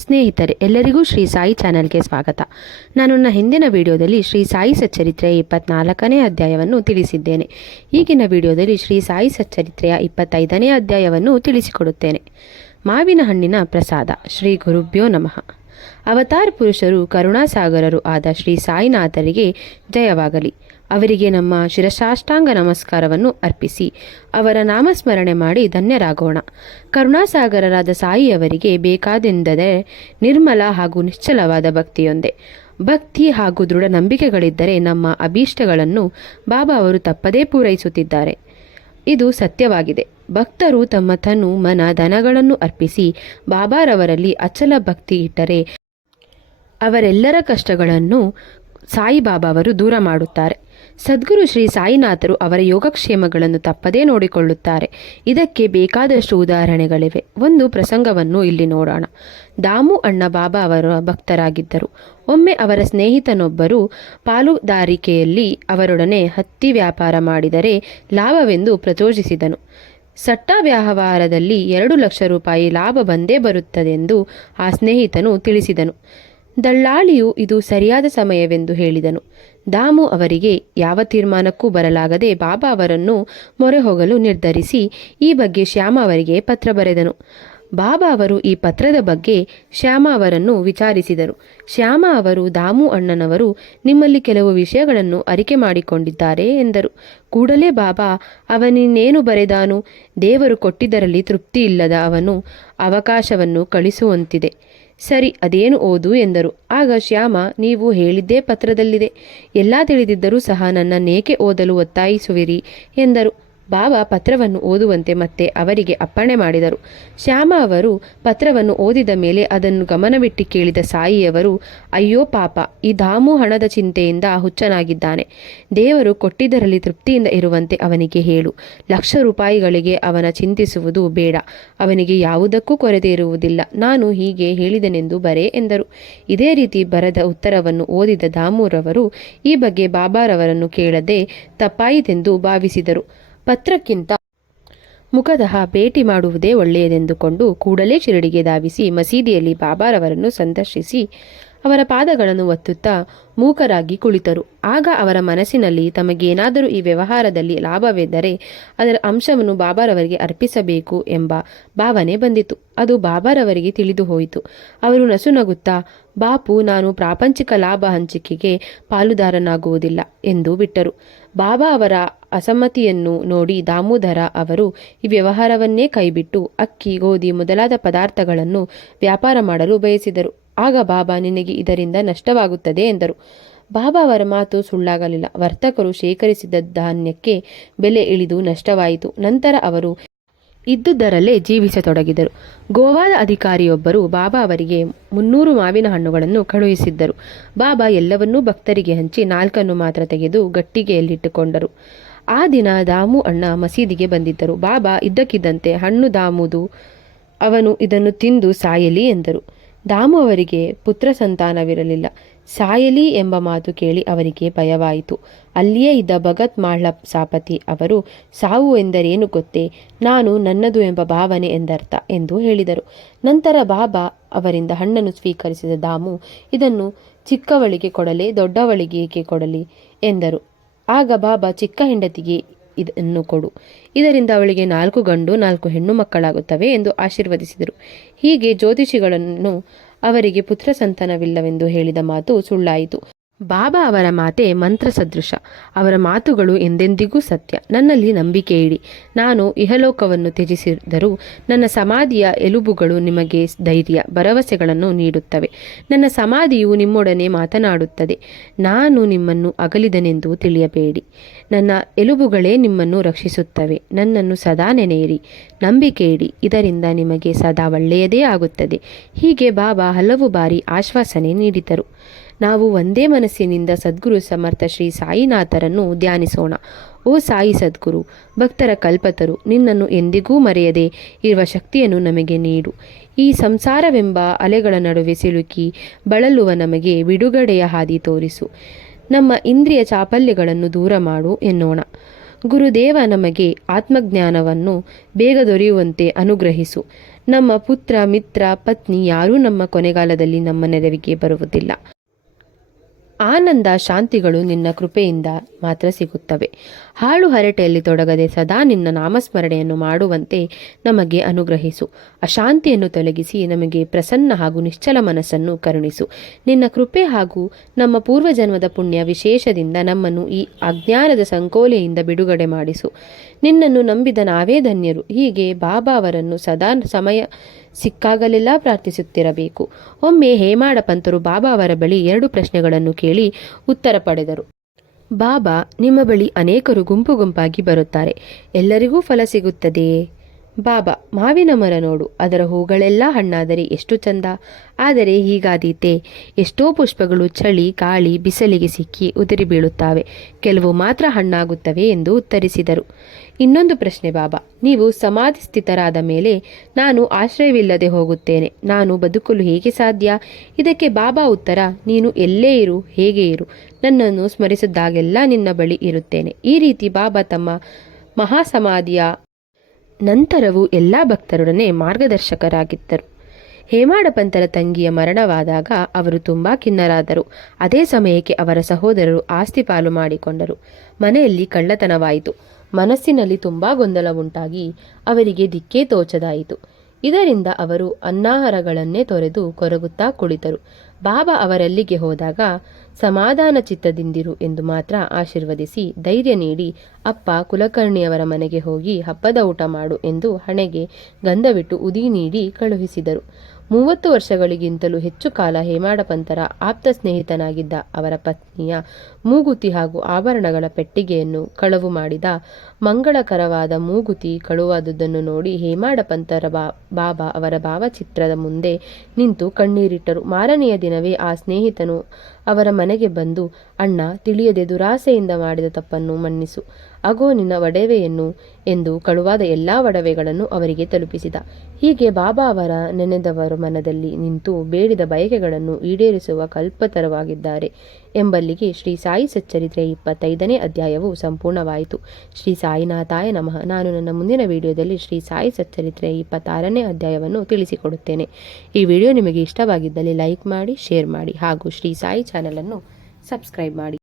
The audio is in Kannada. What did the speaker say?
ಸ್ನೇಹಿತರೆ, ಎಲ್ಲರಿಗೂ ಶ್ರೀ ಸಾಯಿ ಚಾನೆಲ್ಗೆ ಸ್ವಾಗತ. ನಾನು ನನ್ನ ಹಿಂದಿನ ವಿಡಿಯೋದಲ್ಲಿ ಶ್ರೀ ಸಾಯಿ ಸಚ್ಚರಿತ್ರೆಯ 24ನೇ ಅಧ್ಯಾಯವನ್ನು ತಿಳಿಸಿದ್ದೇನೆ. ಈಗಿನ ವಿಡಿಯೋದಲ್ಲಿ ಶ್ರೀ ಸಾಯಿ ಸಚ್ಚರಿತ್ರೆಯ 25ನೇ ಅಧ್ಯಾಯವನ್ನು ತಿಳಿಸಿಕೊಡುತ್ತೇನೆ. ಮಾವಿನ ಹಣ್ಣಿನ ಪ್ರಸಾದ. ಶ್ರೀ ಗುರುಭ್ಯೋ ನಮಃ. ಅವತಾರ ಪುರುಷರು ಕರುಣಾಸಾಗರರು ಆದ ಶ್ರೀ ಸಾಯಿನಾಥರಿಗೆ ಜಯವಾಗಲಿ. ಅವರಿಗೆ ನಮ್ಮ ಶಿರಸಾಷ್ಟಾಂಗ ನಮಸ್ಕಾರವನ್ನು ಅರ್ಪಿಸಿ ಅವರ ನಾಮಸ್ಮರಣೆ ಮಾಡಿ ಧನ್ಯರಾಗೋಣ. ಕರುಣಾಸಾಗರರಾದ ಸಾಯಿಯವರಿಗೆ ಬೇಕಾದೆಂದರೆ ನಿರ್ಮಲ ಹಾಗೂ ನಿಶ್ಚಲವಾದ ಭಕ್ತಿಯೊಂದೇ. ಭಕ್ತಿ ಹಾಗೂ ದೃಢ ನಂಬಿಕೆಗಳಿದ್ದರೆ ನಮ್ಮ ಅಭೀಷ್ಟಗಳನ್ನು ಬಾಬಾ ಅವರು ತಪ್ಪದೇ ಪೂರೈಸುತ್ತಿದ್ದಾರೆ. ಇದು ಸತ್ಯವಾಗಿದೆ. ಭಕ್ತರು ತಮ್ಮ ತನು ಮನ ಧನಗಳನ್ನು ಅರ್ಪಿಸಿ ಬಾಬಾರವರಲ್ಲಿ ಅಚಲ ಭಕ್ತಿ ಇಟ್ಟರೆ ಅವರೆಲ್ಲರ ಕಷ್ಟಗಳನ್ನು ಸಾಯಿಬಾಬಾವರು ದೂರ ಮಾಡುತ್ತಾರೆ. ಸದ್ಗುರು ಶ್ರೀ ಸಾಯಿನಾಥರು ಅವರ ಯೋಗಕ್ಷೇಮಗಳನ್ನು ತಪ್ಪದೇ ನೋಡಿಕೊಳ್ಳುತ್ತಾರೆ. ಇದಕ್ಕೆ ಬೇಕಾದಷ್ಟು ಉದಾಹರಣೆಗಳಿವೆ. ಒಂದು ಪ್ರಸಂಗವನ್ನು ಇಲ್ಲಿ ನೋಡೋಣ. ದಾಮು ಅಣ್ಣ ಬಾಬಾ ಅವರ ಭಕ್ತರಾಗಿದ್ದರು. ಒಮ್ಮೆ ಅವರ ಸ್ನೇಹಿತನೊಬ್ಬರು ಪಾಲುದಾರಿಕೆಯಲ್ಲಿ ಅವರೊಡನೆ ಹತ್ತಿ ವ್ಯಾಪಾರ ಮಾಡಿದರೆ ಲಾಭವೆಂದು ಪ್ರಚೋದಿಸಿದನು. ಸಟ್ಟ ವ್ಯವಹಾರದಲ್ಲಿ 2 ಲಕ್ಷ ರೂಪಾಯಿ ಲಾಭ ಬಂದೇ ಬರುತ್ತದೆಂದು ಆ ಸ್ನೇಹಿತನು ತಿಳಿಸಿದನು. ದಳ್ಳಾಳಿಯು ಇದು ಸರಿಯಾದ ಸಮಯವೆಂದು ಹೇಳಿದನು. ದಾಮು ಅವರಿಗೆ ಯಾವ ತೀರ್ಮಾನಕ್ಕೂ ಬರಲಾಗದೆ ಬಾಬಾ ಅವರನ್ನು ಮೊರೆ ಹೋಗಲು ನಿರ್ಧರಿಸಿ ಈ ಬಗ್ಗೆ ಶ್ಯಾಮ ಅವರಿಗೆ ಪತ್ರ ಬರೆದನು. ಬಾಬಾ ಅವರು ಈ ಪತ್ರದ ಬಗ್ಗೆ ಶ್ಯಾಮ ಅವರನ್ನು ವಿಚಾರಿಸಿದರು. ಶ್ಯಾಮ ಅವರು, ದಾಮು ಅಣ್ಣನವರು ನಿಮ್ಮಲ್ಲಿ ಕೆಲವು ವಿಷಯಗಳನ್ನು ಅರಿಕೆ ಮಾಡಿಕೊಂಡಿದ್ದಾರೆ ಎಂದರು. ಕೂಡಲೇ ಬಾಬಾ, ಅವನಿನ್ನೇನು ಬರೆದಾನು? ದೇವರು ಕೊಟ್ಟಿದ್ದರಲ್ಲಿ ತೃಪ್ತಿ ಇಲ್ಲದ ಅವನು ಅವಕಾಶವನ್ನು ಕಳಿಸುವಂತಿದೆ. ಸರಿ, ಅದೇನು ಓದು ಎಂದರು. ಆಗ ಶ್ಯಾಮ, ನೀವು ಹೇಳಿದ್ದೇ ಪತ್ರದಲ್ಲಿದೆ. ಎಲ್ಲ ತಿಳಿದಿದ್ದರೂ ಸಹ ನನ್ನನ್ನೇಕೆ ಓದಲು ಒತ್ತಾಯಿಸುವಿರಿ ಎಂದರು. ಬಾಬಾ ಪತ್ರವನ್ನು ಓದುವಂತೆ ಮತ್ತೆ ಅವರಿಗೆ ಅಪ್ಪಣೆ ಮಾಡಿದರು. ಶ್ಯಾಮ ಅವರು ಪತ್ರವನ್ನು ಓದಿದ ಮೇಲೆ ಅದನ್ನು ಗಮನವಿಟ್ಟು ಕೇಳಿದ ಸಾಯಿಯವರು, ಅಯ್ಯೋ ಪಾಪ, ಈ ದಾಮು ಹಣದ ಚಿಂತೆಯಿಂದ ಹುಚ್ಚನಾಗಿದ್ದಾನೆ. ದೇವರು ಕೊಟ್ಟಿದ್ದರಲ್ಲಿ ತೃಪ್ತಿಯಿಂದ ಇರುವಂತೆ ಅವನಿಗೆ ಹೇಳು. ಲಕ್ಷ ರೂಪಾಯಿಗಳಿಗೆ ಅವನ ಚಿಂತಿಸುವುದು ಬೇಡ. ಅವನಿಗೆ ಯಾವುದಕ್ಕೂ ಕೊರತೆ ಇರುವುದಿಲ್ಲ. ನಾನು ಹೀಗೆ ಹೇಳಿದೆನೆಂದು ಬರೆ ಎಂದರು. ಇದೇ ರೀತಿ ಬರೆದ ಉತ್ತರವನ್ನು ಓದಿದ ದಾಮುರವರು ಈ ಬಗ್ಗೆ ಬಾಬಾರವರನ್ನು ಕೇಳದೆ ತಪ್ಪಾಯಿತೆಂದು ಭಾವಿಸಿದರು. ಪತ್ರಕ್ಕಿಂತ ಮುಖತಃ ಭೇಟಿ ಮಾಡುವುದೇ ಒಳ್ಳೆಯದೆಂದುಕೊಂಡು ಕೂಡಲೇ ಶಿರಡಿಗೆ ಧಾವಿಸಿ ಮಸೀದಿಯಲ್ಲಿ ಬಾಬಾರವರನ್ನು ಸಂದರ್ಶಿಸಿ ಅವರ ಪಾದಗಳನ್ನು ಒತ್ತುತ್ತಾ ಮೂಕರಾಗಿ ಕುಳಿತರು. ಆಗ ಅವರ ಮನಸ್ಸಿನಲ್ಲಿ ತಮಗೇನಾದರೂ ಈ ವ್ಯವಹಾರದಲ್ಲಿ ಲಾಭವಿದ್ದರೆ ಅದರ ಅಂಶವನ್ನು ಬಾಬಾರವರಿಗೆ ಅರ್ಪಿಸಬೇಕು ಎಂಬ ಭಾವನೆ ಬಂದಿತು. ಅದು ಬಾಬಾರವರಿಗೆ ತಿಳಿದು ಹೋಯಿತು. ಅವರು ನಸುನಗುತ್ತಾ, ಬಾಪು, ನಾನು ಪ್ರಾಪಂಚಿಕ ಲಾಭ ಹಂಚಿಕೆಗೆ ಪಾಲುದಾರನಾಗುವುದಿಲ್ಲ ಎಂದು ಬಿಟ್ಟರು. ಬಾಬಾ ಅವರ ಅಸಮ್ಮತಿಯನ್ನು ನೋಡಿ ದಾಮೋದರ ಅವರು ಈ ವ್ಯವಹಾರವನ್ನೇ ಕೈಬಿಟ್ಟು ಅಕ್ಕಿ, ಗೋಧಿ ಮೊದಲಾದ ಪದಾರ್ಥಗಳನ್ನು ವ್ಯಾಪಾರ ಮಾಡಲು ಬಯಸಿದರು. ಆಗ ಬಾಬಾ, ನಿನಗೆ ಇದರಿಂದ ನಷ್ಟವಾಗುತ್ತದೆ ಎಂದರು. ಬಾಬಾ ಅವರ ಮಾತು ಸುಳ್ಳಾಗಲಿಲ್ಲ. ವರ್ತಕರು ಶೇಖರಿಸಿದ ಧಾನ್ಯಕ್ಕೆ ಬೆಲೆ ಇಳಿದು ನಷ್ಟವಾಯಿತು. ನಂತರ ಅವರು ಇದ್ದುದರಲ್ಲೇ ಜೀವಿಸತೊಡಗಿದರು. ಗೋವಾದ ಅಧಿಕಾರಿಯೊಬ್ಬರು ಬಾಬಾ ಅವರಿಗೆ 300 ಮಾವಿನ ಹಣ್ಣುಗಳನ್ನು ಕಳುಹಿಸಿದ್ದರು. ಬಾಬಾ ಎಲ್ಲವನ್ನೂ ಭಕ್ತರಿಗೆ ಹಂಚಿ 4 ಮಾತ್ರ ತೆಗೆದು ಗಟ್ಟಿಗೆಯಲ್ಲಿಟ್ಟುಕೊಂಡರು. ಆ ದಿನ ದಾಮು ಅಣ್ಣ ಮಸೀದಿಗೆ ಬಂದಿದ್ದರು. ಬಾಬಾ ಇದ್ದಕ್ಕಿದ್ದಂತೆ, ಹಣ್ಣು ದಾಮುದು, ಅವನು ಇದನ್ನು ತಿಂದು ಸಾಯಲಿ ಎಂದರು. ದಾಮು ಅವರಿಗೆ ಪುತ್ರ ಸಂತಾನವಿರಲಿಲ್ಲ. ಸಾಯಲಿ ಎಂಬ ಮಾತು ಕೇಳಿ ಅವರಿಗೆ ಭಯವಾಯಿತು. ಅಲ್ಲಿಯೇ ಇದ್ದ ಭಗತ್ ಮಾಳ್ಳ ಸಾಪತಿ ಅವರು, ಸಾವು ಎಂದರೇನು ಗೊತ್ತೇ? ನಾನು ನನ್ನದು ಎಂಬ ಭಾವನೆ ಎಂದರ್ಥ ಎಂದು ಹೇಳಿದರು. ನಂತರ ಬಾಬಾ ಅವರಿಂದ ಹಣ್ಣನ್ನು ಸ್ವೀಕರಿಸಿದ ದಾಮು, ಇದನ್ನು ಚಿಕ್ಕವಳಿಗೆ ಕೊಡಲೇ, ದೊಡ್ಡವಳಿಗೆ ಏಕೆ ಕೊಡಲಿ ಎಂದರು. ಆಗ ಬಾಬಾ, ಚಿಕ್ಕ ಹೆಂಡತಿಗೆ ಇದನ್ನು ಕೊಡು. ಇದರಿಂದ ಅವಳಿಗೆ 4 ಗಂಡು 4 ಹೆಣ್ಣು ಮಕ್ಕಳಾಗುತ್ತವೆ ಎಂದು ಆಶೀರ್ವದಿಸಿದರು. ಹೀಗೆ ಜ್ಯೋತಿಷಿಗಳನ್ನು ಅವರಿಗೆ ಪುತ್ರ ಸಂತಾನವಿಲ್ಲವೆಂದು ಹೇಳಿದ ಮಾತು ಸುಳ್ಳಾಯಿತು. ಬಾಬಾ ಅವರ ಮಾತೆ ಮಂತ್ರ ಸದೃಶ. ಅವರ ಮಾತುಗಳು ಎಂದೆಂದಿಗೂ ಸತ್ಯ. ನನ್ನಲ್ಲಿ ನಂಬಿಕೆ ಇಡಿ. ನಾನು ಇಹಲೋಕವನ್ನು ತ್ಯಜಿಸಿದರೂ ನನ್ನ ಸಮಾಧಿಯ ಎಲುಬುಗಳು ನಿಮಗೆ ಧೈರ್ಯ, ಭರವಸೆಗಳನ್ನು ನೀಡುತ್ತವೆ. ನನ್ನ ಸಮಾಧಿಯು ನಿಮ್ಮೊಡನೆ ಮಾತನಾಡುತ್ತದೆ. ನಾನು ನಿಮ್ಮನ್ನು ಅಗಲಿದನೆಂದು ತಿಳಿಯಬೇಡಿ. ನನ್ನ ಎಲುಬುಗಳೇ ನಿಮ್ಮನ್ನು ರಕ್ಷಿಸುತ್ತವೆ. ನನ್ನನ್ನು ಸದಾ ನೆನೆಯಿರಿ, ನಂಬಿಕೆ ಇಡಿ. ಇದರಿಂದ ನಿಮಗೆ ಸದಾ ಒಳ್ಳೆಯದೇ ಆಗುತ್ತದೆ. ಹೀಗೆ ಬಾಬಾ ಹಲವು ಬಾರಿ ಆಶ್ವಾಸನೆ ನೀಡಿದರು. ನಾವು ಒಂದೇ ಮನಸ್ಸಿನಿಂದ ಸದ್ಗುರು ಸಮರ್ಥ ಶ್ರೀ ಸಾಯಿನಾಥರನ್ನು ಧ್ಯಾನಿಸೋಣ. ಓ ಸಾಯಿ ಸದ್ಗುರು, ಭಕ್ತರ ಕಲ್ಪತರು, ನಿನ್ನನ್ನು ಎಂದಿಗೂ ಮರೆಯದೆ ಇರುವ ಶಕ್ತಿಯನ್ನು ನಮಗೆ ನೀಡು. ಈ ಸಂಸಾರವೆಂಬ ಅಲೆಗಳ ನಡುವೆ ಸಿಲುಕಿ ಬಳಲುವ ನಮಗೆ ಬಿಡುಗಡೆಯ ಹಾದಿ ತೋರಿಸು. ನಮ್ಮ ಇಂದ್ರಿಯ ಚಾಪಲ್ಯಗಳನ್ನು ದೂರ ಮಾಡು ಎನ್ನೋಣ. ಗುರುದೇವ, ನಮಗೆ ಆತ್ಮಜ್ಞಾನವನ್ನು ಬೇಗ ದೊರೆಯುವಂತೆ ಅನುಗ್ರಹಿಸು. ನಮ್ಮ ಪುತ್ರ ಮಿತ್ರ ಪತ್ನಿ ಯಾರೂ ನಮ್ಮ ಕೊನೆಗಾಲದಲ್ಲಿ ನಮ್ಮ ನೆರವಿಗೆ ಬರುವುದಿಲ್ಲ. ಆನಂದ ಶಾಂತಿಗಳು ನಿನ್ನ ಕೃಪೆಯಿಂದ ಮಾತ್ರ ಸಿಗುತ್ತವೆ. ಹಾಳು ಹರಟೆಯಲ್ಲಿ ತೊಡಗದೆ ಸದಾ ನಿನ್ನ ನಾಮಸ್ಮರಣೆಯನ್ನು ಮಾಡುವಂತೆ ನಮಗೆ ಅನುಗ್ರಹಿಸು. ಅಶಾಂತಿಯನ್ನು ತೊಲಗಿಸಿ ನಮಗೆ ಪ್ರಸನ್ನ ಹಾಗೂ ನಿಶ್ಚಲ ಮನಸ್ಸನ್ನು ಕರುಣಿಸು. ನಿನ್ನ ಕೃಪೆ ಹಾಗೂ ನಮ್ಮ ಪೂರ್ವಜನ್ಮದ ಪುಣ್ಯ ವಿಶೇಷದಿಂದ ನಮ್ಮನ್ನು ಈ ಅಜ್ಞಾನದ ಸಂಕೋಲೆಯಿಂದ ಬಿಡುಗಡೆ ಮಾಡಿಸು. ನಿನ್ನನ್ನು ನಂಬಿದ ನಾವೇ ಧನ್ಯರು. ಹೀಗೆ ಬಾಬಾ ಅವರನ್ನು ಸದಾ ಸಮಯ ಸಿಕ್ಕಾಗಲೆಲ್ಲ ಪ್ರಾರ್ಥಿಸುತ್ತಿರಬೇಕು. ಒಮ್ಮೆ ಹೇಮಾಡ ಪಂತರು ಬಾಬಾ ಅವರ ಬಳಿ 2 ಪ್ರಶ್ನೆಗಳನ್ನು ಕೇಳಿ ಉತ್ತರ ಪಡೆದರು. ಬಾಬಾ, ನಿಮ್ಮ ಬಳಿ ಅನೇಕರು ಗುಂಪು ಗುಂಪಾಗಿ ಬರುತ್ತಾರೆ. ಎಲ್ಲರಿಗೂ ಫಲ ಸಿಗುತ್ತದೆಯೇ? ಬಾಬಾ, ಮಾವಿನ ಮರ ನೋಡು, ಅದರ ಹೂಗಳೆಲ್ಲ ಹಣ್ಣಾದರೆ ಎಷ್ಟು ಚಂದ. ಆದರೆ ಹೀಗಾದೀತೆ, ಎಷ್ಟೋ ಪುಷ್ಪಗಳು ಚಳಿ ಗಾಳಿ ಬಿಸಿಲಿಗೆ ಸಿಕ್ಕಿ ಉದುರಿ ಬೀಳುತ್ತವೆ, ಕೆಲವು ಮಾತ್ರ ಹಣ್ಣಾಗುತ್ತವೆ ಎಂದು ಉತ್ತರಿಸಿದರು. ಇನ್ನೊಂದು ಪ್ರಶ್ನೆ ಬಾಬಾ, ನೀವು ಸಮಾಧಿ ಸ್ಥಿತರಾದ ಮೇಲೆ ನಾನು ಆಶ್ರಯವಿಲ್ಲದೆ ಹೋಗುತ್ತೇನೆ, ನಾನು ಬದುಕಲು ಹೇಗೆ ಸಾಧ್ಯ? ಇದಕ್ಕೆ ಬಾಬಾ ಉತ್ತರ, ನೀನು ಎಲ್ಲೇ ಇರು, ಹೇಗೆ ಇರು, ನನ್ನನ್ನು ಸ್ಮರಿಸಿದಾಗೆಲ್ಲ ನಿನ್ನ ಬಳಿ ಇರುತ್ತೇನೆ. ಈ ರೀತಿ ಬಾಬಾ ತಮ್ಮ ಮಹಾಸಮಾಧಿಯ ನಂತರವೂ ಎಲ್ಲ ಭಕ್ತರೊಡನೆ ಮಾರ್ಗದರ್ಶಕರಾಗಿದ್ದರು. ಹೇಮಾಡ ಪಂತರ ತಂಗಿಯ ಮರಣವಾದಾಗ ಅವರು ತುಂಬಾ ಖಿನ್ನರಾದರು. ಅದೇ ಸಮಯಕ್ಕೆ ಅವರ ಸಹೋದರರು ಆಸ್ತಿ ಪಾಲು ಮಾಡಿಕೊಂಡರು. ಮನೆಯಲ್ಲಿ ಕಳ್ಳತನವಾಯಿತು. ಮನಸ್ಸಿನಲ್ಲಿ ತುಂಬಾ ಗೊಂದಲ ಉಂಟಾಗಿ ಅವರಿಗೆ ದಿಕ್ಕೇ ತೋಚದಾಯಿತು. ಇದರಿಂದ ಅವರು ಅನ್ನಾಹಾರಗಳನ್ನೇ ತೊರೆದು ಕೊರಗುತ್ತಾ ಕುಳಿತರು. ಬಾಬಾ ಅವರಲ್ಲಿಗೆ ಹೋದಾಗ ಸಮಾಧಾನ ಚಿತ್ತದಿಂದಿರು ಎಂದು ಮಾತ್ರ ಆಶೀರ್ವದಿಸಿ ಧೈರ್ಯ ನೀಡಿ, ಅಪ್ಪ ಕುಲಕರ್ಣಿಯವರ ಮನೆಗೆ ಹೋಗಿ ಹಬ್ಬದ ಊಟ ಮಾಡು ಎಂದು ಹಣೆಗೆ ಗಂಧವಿಟ್ಟು ಉದಿ ನೀಡಿ ಕಳುಹಿಸಿದರು. 30 ವರ್ಷಗಳಿಗಿಂತಲೂ ಹೆಚ್ಚು ಕಾಲ ಹೇಮಾಡ ಪಂತರ ಆಪ್ತ ಸ್ನೇಹಿತನಾಗಿದ್ದ ಅವರ ಪತ್ನಿಯ ಮೂಗುತಿ ಹಾಗೂ ಆಭರಣಗಳ ಪೆಟ್ಟಿಗೆಯನ್ನು ಕಳವು ಮಾಡಿದ. ಮಂಗಳಕರವಾದ ಮೂಗುತಿ ಕಳುವಾದುದನ್ನು ನೋಡಿ ಹೇಮಾಡ ಪಂತರ ಬಾಬಾ ಅವರ ಭಾವಚಿತ್ರದ ಮುಂದೆ ನಿಂತು ಕಣ್ಣೀರಿಟ್ಟರು. ಮಾರನೆಯ ದಿನವೇ ಆ ಸ್ನೇಹಿತನು ಅವರ ಮನೆಗೆ ಬಂದು, ಅಣ್ಣ, ತಿಳಿಯದೆ ದುರಾಸೆಯಿಂದ ಮಾಡಿದ ತಪ್ಪನ್ನು ಮನ್ನಿಸು, ಅಗೋ ನಿನ್ನ ಒಡವೆಯನ್ನು ಎಂದು ಕಳುವಾದ ಎಲ್ಲಾ ಒಡವೆಗಳನ್ನು ಅವರಿಗೆ ತಲುಪಿಸಿದ. ಹೀಗೆ ಬಾಬಾ ಅವರ ನೆನೆದವರ ಮನದಲ್ಲಿ ನಿಂತು ಬೇಡಿದ ಬಯಕೆಗಳನ್ನು ಈಡೇರಿಸುವ ಕಲ್ಪತರವಾಗಿದ್ದಾರೆ ಎಂಬಲ್ಲಿಗೆ ಶ್ರೀ ಸಾಯಿ ಸಚ್ಚರಿತ್ರೆಯ 25ನೇ ಅಧ್ಯಾಯವು ಸಂಪೂರ್ಣವಾಯಿತು. ಶ್ರೀ ಸಾಯಿನಾಥಾಯ ನಮಃ. ನಾನು ನನ್ನ ಮುಂದಿನ ವಿಡಿಯೋದಲ್ಲಿ ಶ್ರೀ ಸಾಯಿ ಸಚ್ಚರಿತ್ರೆಯ 26ನೇ ಅಧ್ಯಾಯವನ್ನು ತಿಳಿಸಿಕೊಡುತ್ತೇನೆ. ಈ ವಿಡಿಯೋ ನಿಮಗೆ ಇಷ್ಟವಾಗಿದ್ದಲ್ಲಿ ಲೈಕ್ ಮಾಡಿ, ಶೇರ್ ಮಾಡಿ ಹಾಗೂ ಶ್ರೀ ಸಾಯಿ ಚಾನಲನ್ನು ಸಬ್ಸ್ಕ್ರೈಬ್ ಮಾಡಿ.